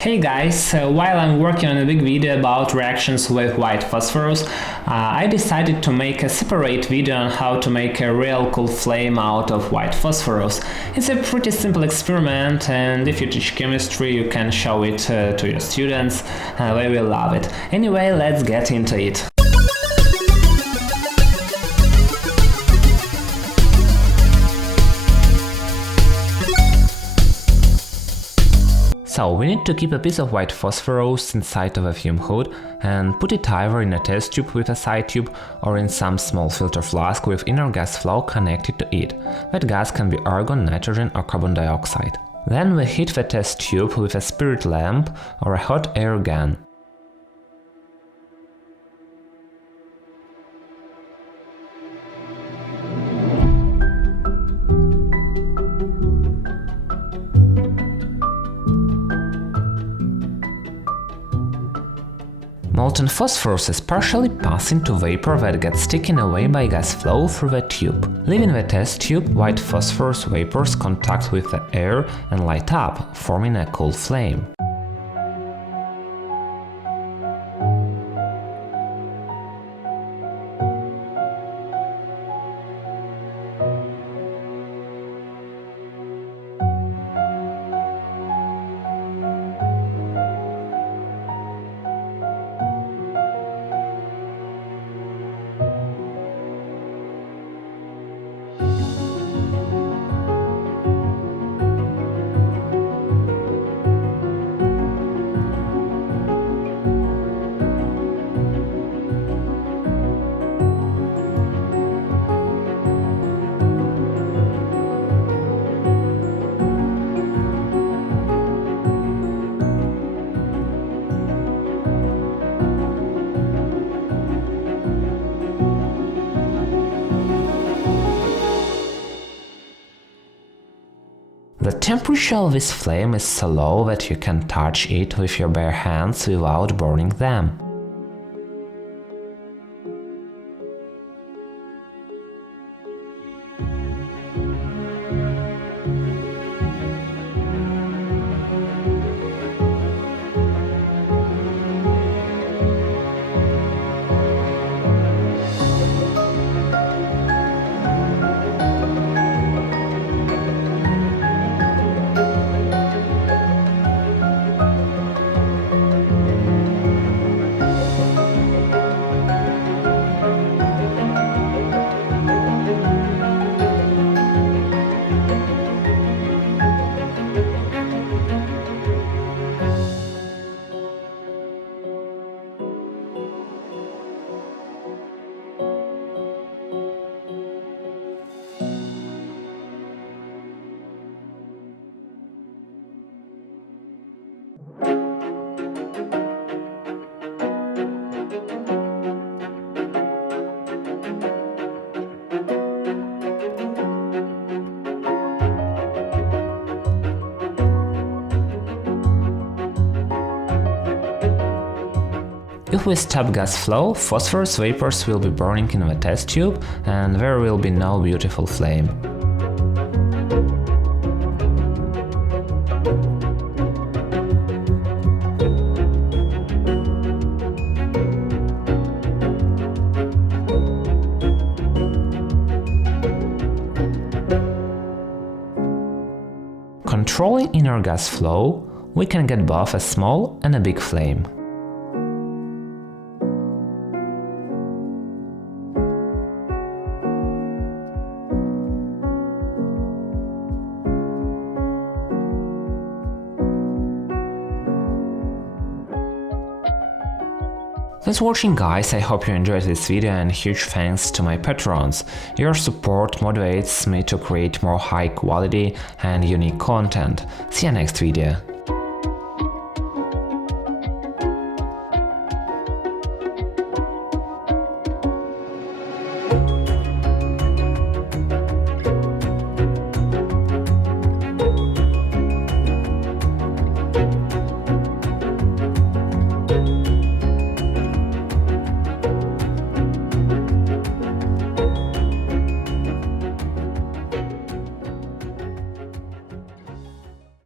Hey guys, while I'm working on a big video about reactions with white phosphorus, I decided to make a separate video on how to make a real cool flame out of white phosphorus. It's a pretty simple experiment, and if you teach chemistry you can show it to your students, they will love it. Anyway, let's get into it. So we need to keep a piece of white phosphorus inside of a fume hood and put it either in a test tube with a side tube or in some small filter flask with inner gas flow connected to it. That gas can be argon, nitrogen or carbon dioxide. Then we heat the test tube with a spirit lamp or a hot air gun. Molten phosphorus is partially passing to vapor that gets taken away by gas flow through the tube. Leaving the test tube, white phosphorus vapors contact with the air and light up, forming a cool flame. The temperature of this flame is so low that you can touch it with your bare hands without burning them. If we stop gas flow, phosphorus vapors will be burning in the test tube and there will be no beautiful flame. Controlling inner gas flow, we can get both a small and a big flame. Thanks for watching guys, I hope you enjoyed this video and huge thanks to my patrons. Your support motivates me to create more high quality and unique content. See you next video.